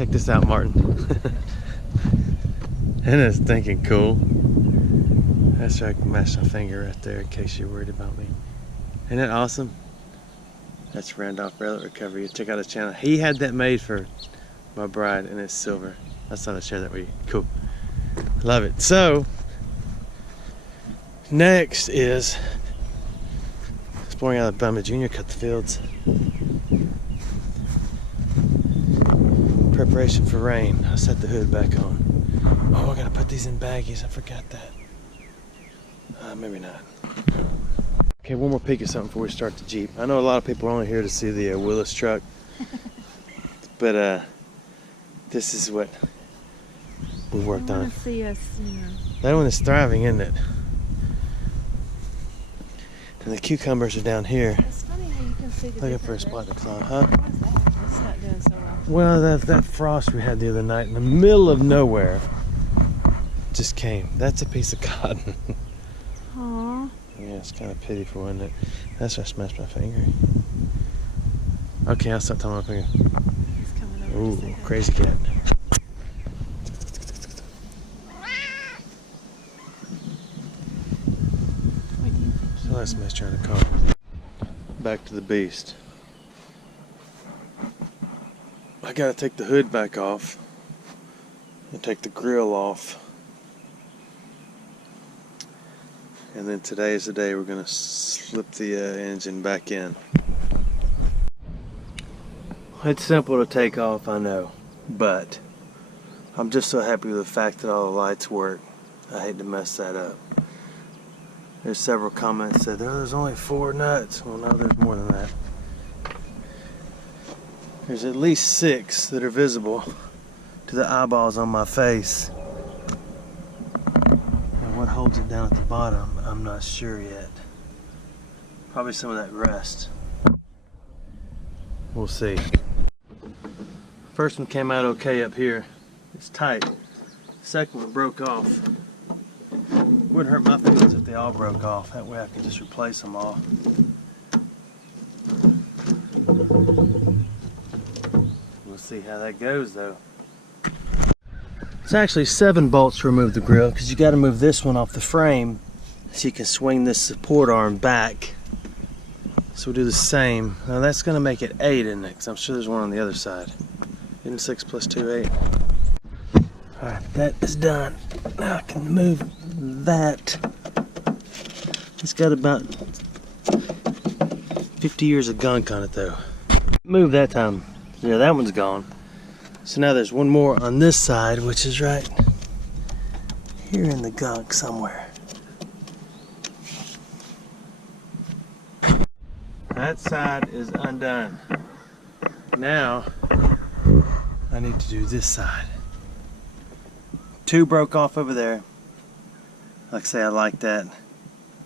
check this out, Martin. Isn't it stinking cool? That's right, I can mash my finger right there in case you're worried about me. Isn't that awesome? That's Randolph Railroad Recovery. Check out his channel. He had that made for my bride, and it's silver. I thought I'd share that with you. Cool. Love it. So, next is exploring Alabama. Junior cut the fields. Preparation for rain. I'll set the hood back on. Oh, I gotta put these in baggies. I forgot that. Maybe not. Okay, one more peek at something before we start the Jeep. I know a lot of people are only here to see the Willys truck, but this is what we worked on. See us, you know. That one is thriving, isn't it? And the cucumbers are down here. It's funny how you can see the looking for a spot to climb, huh? What is that? It's not doing so well. Well, that frost we had the other night in the middle of nowhere just came. That's a piece of cotton. Aww. Yeah, it's kind of pitiful, isn't it? That's why I smashed my finger. Okay, I'll stop talking my finger. He's coming over. Ooh, crazy cat. So that's somebody's trying to call. Back to the beast. I gotta take the hood back off and take the grill off. And then today is the day we're gonna slip the engine back in. It's simple to take off, I know, but I'm just so happy with the fact that all the lights work. I hate to mess that up. There's several comments that there's only 4 nuts. Well, no, there's more than that. There's at least 6 that are visible to the eyeballs on my face. And what holds it down at the bottom, I'm not sure yet. Probably some of that rust. We'll see. First one came out okay up here. It's tight. Second one broke off. Wouldn't hurt my feelings if they all broke off. That way I could just replace them all. We'll see how that goes though. It's actually 7 bolts to remove the grill because you got to move this one off the frame so you can swing this support arm back. So we'll do the same. Now that's going to make it 8, isn't it? Because I'm sure there's one on the other side. Isn't 6 plus 2 8? Alright, that is done. Now I can move that. It's got about 50 years of gunk on it though. Move that time. Yeah, that one's gone. So now there's one more on this side, which is right here in the gunk somewhere. That side is undone. Now I need to do this side. 2 broke off over there. Like I say, I like that.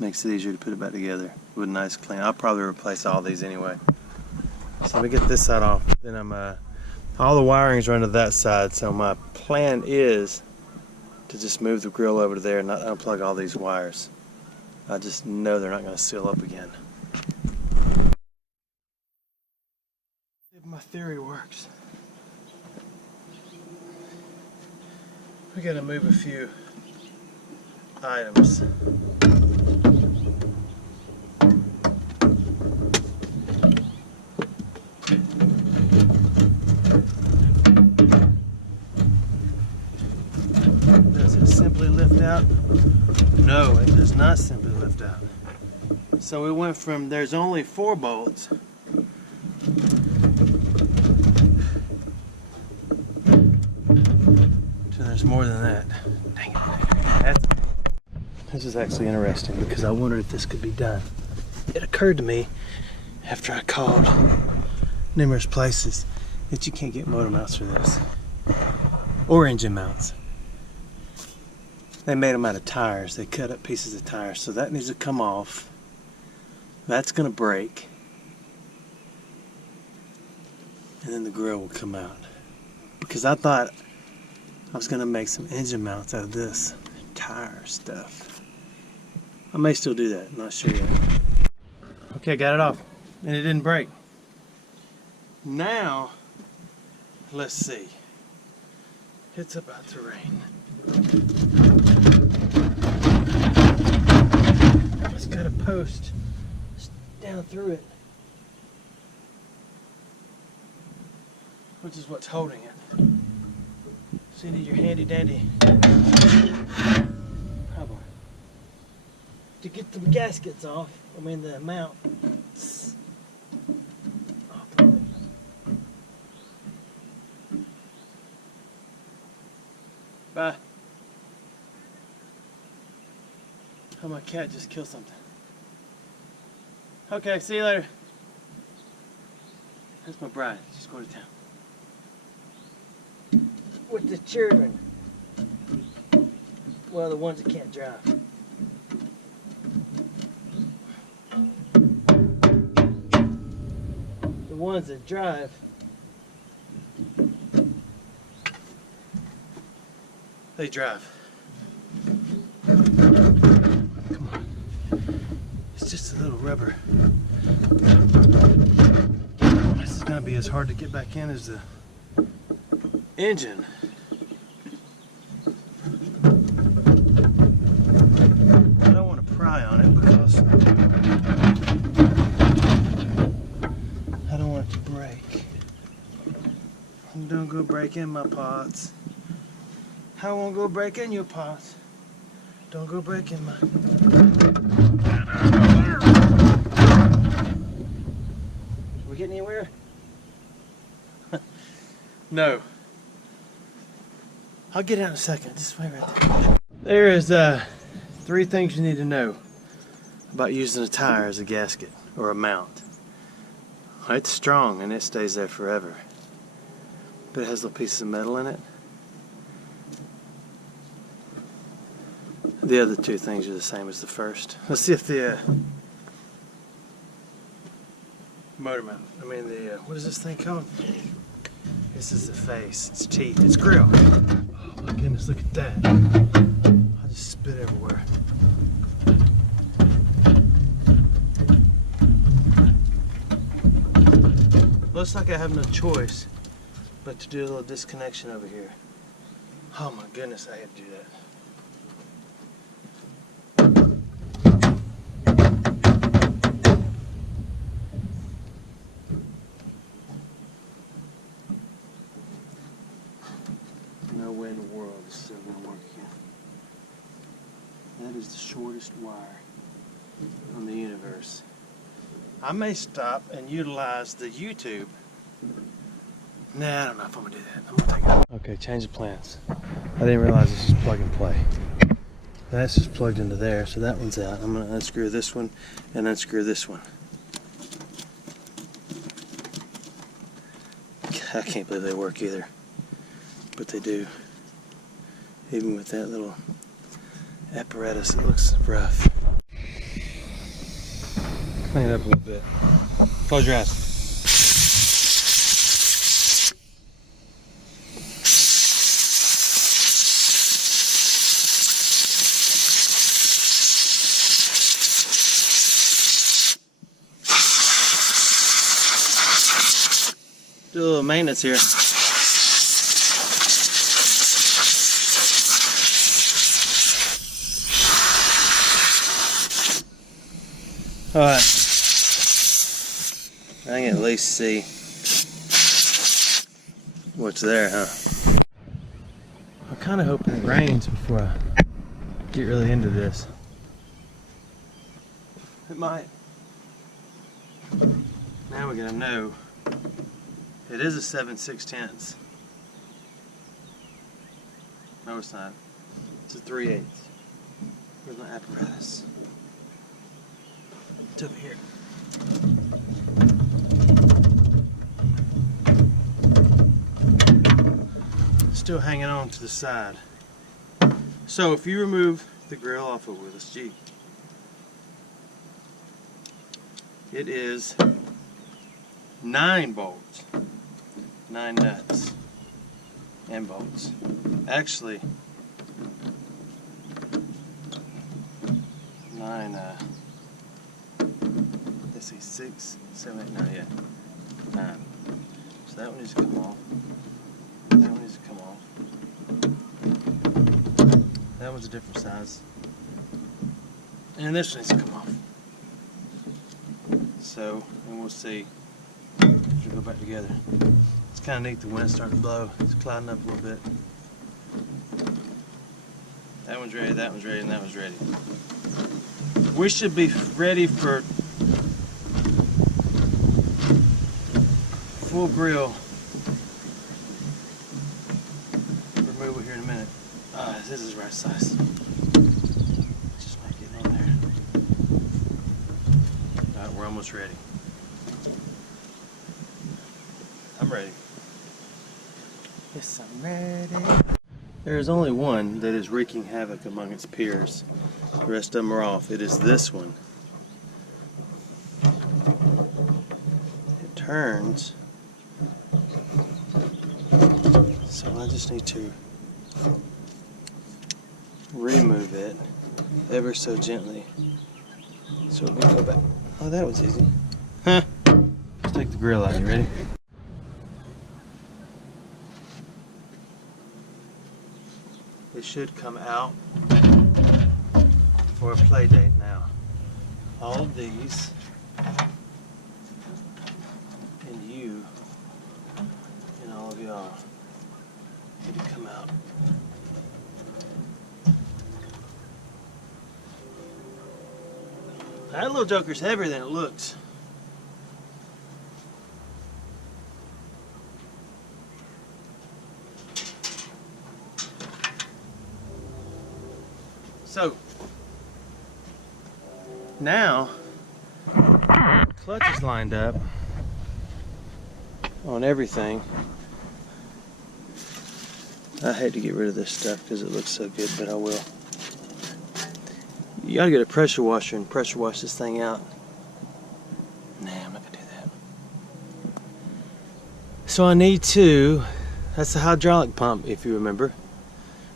Makes it easier to put it back together with a nice clean. I'll probably replace all these anyway. So let me get this side off. Then all the wiring's run to that side. So my plan is to just move the grill over to there and not unplug all these wires. I just know they're not going to seal up again. If my theory works. We got to move a few items. Does it simply lift out? No, it does not simply lift out. So we went from there's only 4 bolts to there's more than that. Dang it. This is actually interesting because I wondered if this could be done. It occurred to me after I called numerous places that you can't get motor mounts for this or engine mounts. They made them out of tires. They cut up pieces of tires, so that needs to come off. That's going to break, and then the grill will come out. Because I thought I was going to make some engine mounts out of this tire stuff. I may still do that, not sure yet. Okay, got it off, and it didn't break. Now, let's see. It's about to rain. It's got a post down through it, which is what's holding it. So you need your handy dandy crowbar to get the gaskets off. I mean the mount. Bye. Oh, my cat just killed something. Okay, see you later. That's my bride. She's going to town. With the children. Well, the ones that can't drive. The ones that drive. They drive. Come on. It's just a little rubber. This is gonna be as hard to get back in as the engine. I don't want to pry on it because I don't want it to break. Don't go break in my pots. I won't go break in your pots. Don't go break in mine. Are we getting anywhere? No. I'll get out in a second. Just wait right there. There is 3 things you need to know about using a tire as a gasket or a mount. It's strong and it stays there forever. But it has little pieces of metal in it. The other 2 things are the same as the first. Let's see if the motor mount, what is this thing called? This is the face, it's teeth, it's grill. Oh my goodness, look at that. I just spit everywhere. Looks like I have no choice but to do a little disconnection over here. Oh my goodness, I had to do that. No way in the world this is ever going to work again. That is the shortest wire on the universe. I may stop and utilize the YouTube. Nah, I don't know if I'm going to do that. I'm going to take it. Okay, change of plans. I didn't realize this is plug and play. That's just plugged into there, so that one's out. I'm going to unscrew this one and unscrew this one. I can't believe they work either. But they do. Even with that little apparatus, it looks rough. Clean it up a little bit. Close your eyes. Do a little maintenance here. Alright, I can at least see what's there, huh? I'm kind of hoping it rains before I get really into this. It might. Now we're going to know it is a 7/6. No, it's not. It's a 3/8. Where's my apparatus? It's over here. Still hanging on to the side. So if you remove the grill off of Willys Jeep, it is 9 bolts, 9 nuts and bolts. Actually, 9. Let's see, 6, 7, 8, 9, yeah, 9. So that one needs to come off. That one needs to come off. that one's a different size. And this one needs to come off. So, and we'll see. We'll go back together. It's kind of neat, the wind's starting to blow. It's clouding up a little bit. That one's ready, that one's ready, and that one's ready. We should be ready for full grill removal here in a minute. This is the right size. Just make it on there. Alright, we're almost ready. I'm ready. Yes, I'm ready. There is only one that is wreaking havoc among its peers. The rest of them are off. It is this one. It turns. So I just need to remove it ever so gently. So we go back. Oh, that was easy. Huh. Let's take the grill out. You ready? It should come out for a play date now. All of these and you and all of y'all need to come out. That little joker's heavier than it looks. So now clutch is lined up on everything. I hate to get rid of this stuff because it looks so good, but I will. You gotta get a pressure washer and pressure wash this thing out. Nah, I'm not gonna do that. So I need to, that's the hydraulic pump if you remember,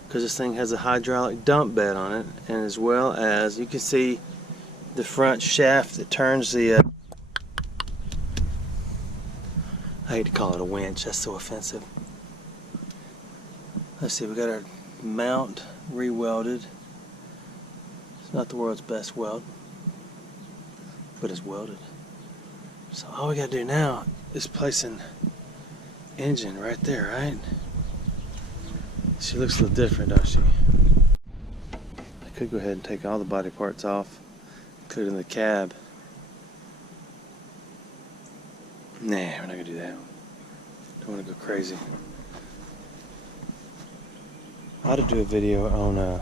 because this thing has a hydraulic dump bed on it, and as well as you can see the front shaft that turns the I hate to call it a winch, that's so offensive. Let's see, we got our mount re-welded. It's not the world's best weld, but it's welded. So all we gotta do now is place an engine right there, right? She looks a little different, don't she? I could go ahead and take all the body parts off, including the cab. Nah, we're not gonna do that. Don't wanna go crazy. I ought to do a video on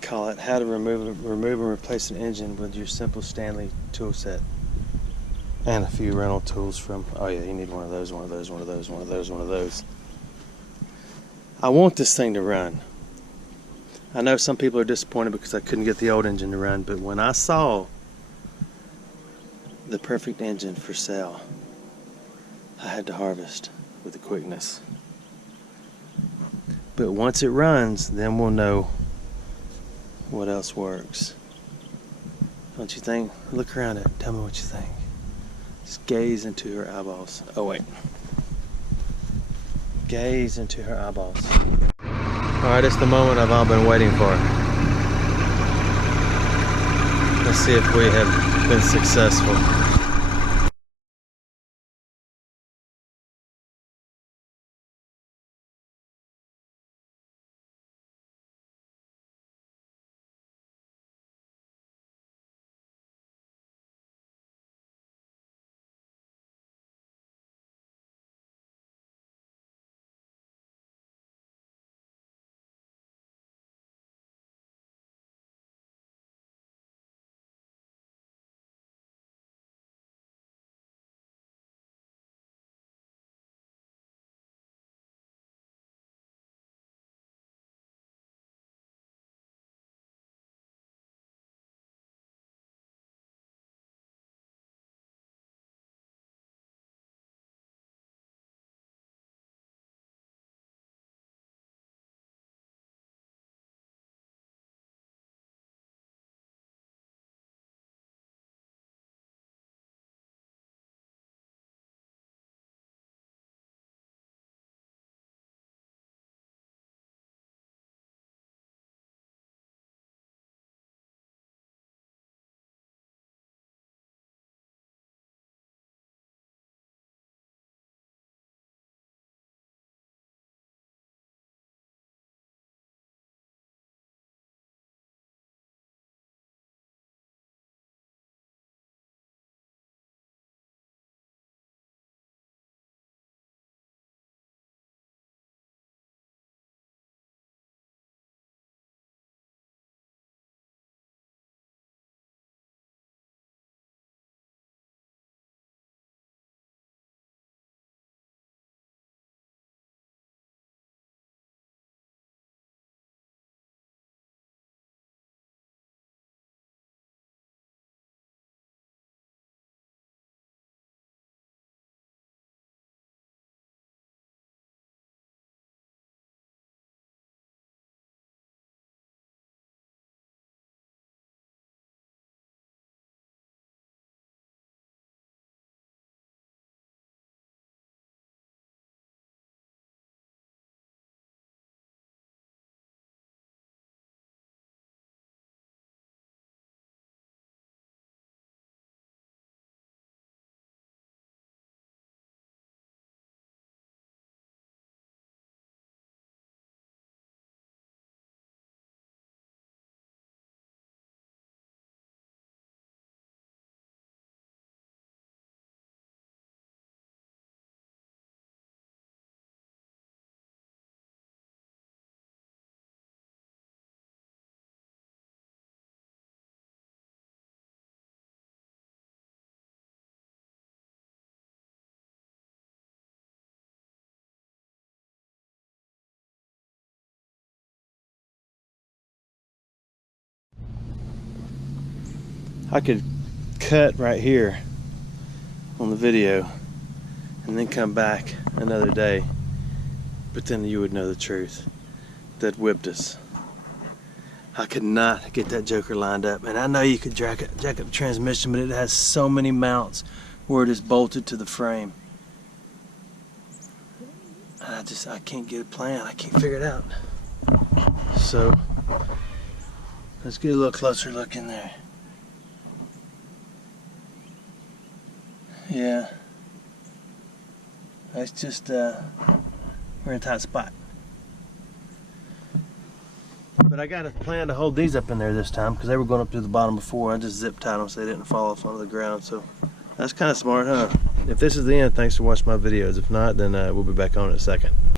call it how to remove and replace an engine with your simple Stanley tool set. And a few rental tools from, oh yeah, you need one of those, one of those, one of those, one of those, one of those. I want this thing to run. I know some people are disappointed because I couldn't get the old engine to run, but when I saw the perfect engine for sale, I had to harvest with the quickness. But once it runs, then we'll know what else works. Don't you think? Look around it. Tell me what you think. Just gaze into her eyeballs. Oh wait. Gaze into her eyeballs. Alright, it's the moment I've all been waiting for. Let's see if we have been successful. I could cut right here on the video and then come back another day, but then you would know the truth. That whipped us. I could not get that joker lined up, and I know you could jack up the transmission, but it has so many mounts where it is bolted to the frame. I can't get a plan. I can't figure it out. So let's get a little closer look in there. Yeah, that's just we're in a tight spot. But I got a plan to hold these up in there this time because they were going up to the bottom before. I just zip tied them so they didn't fall off onto the ground. So that's kind of smart, huh? If this is the end, thanks for watching my videos. If not, then we'll be back on in a second.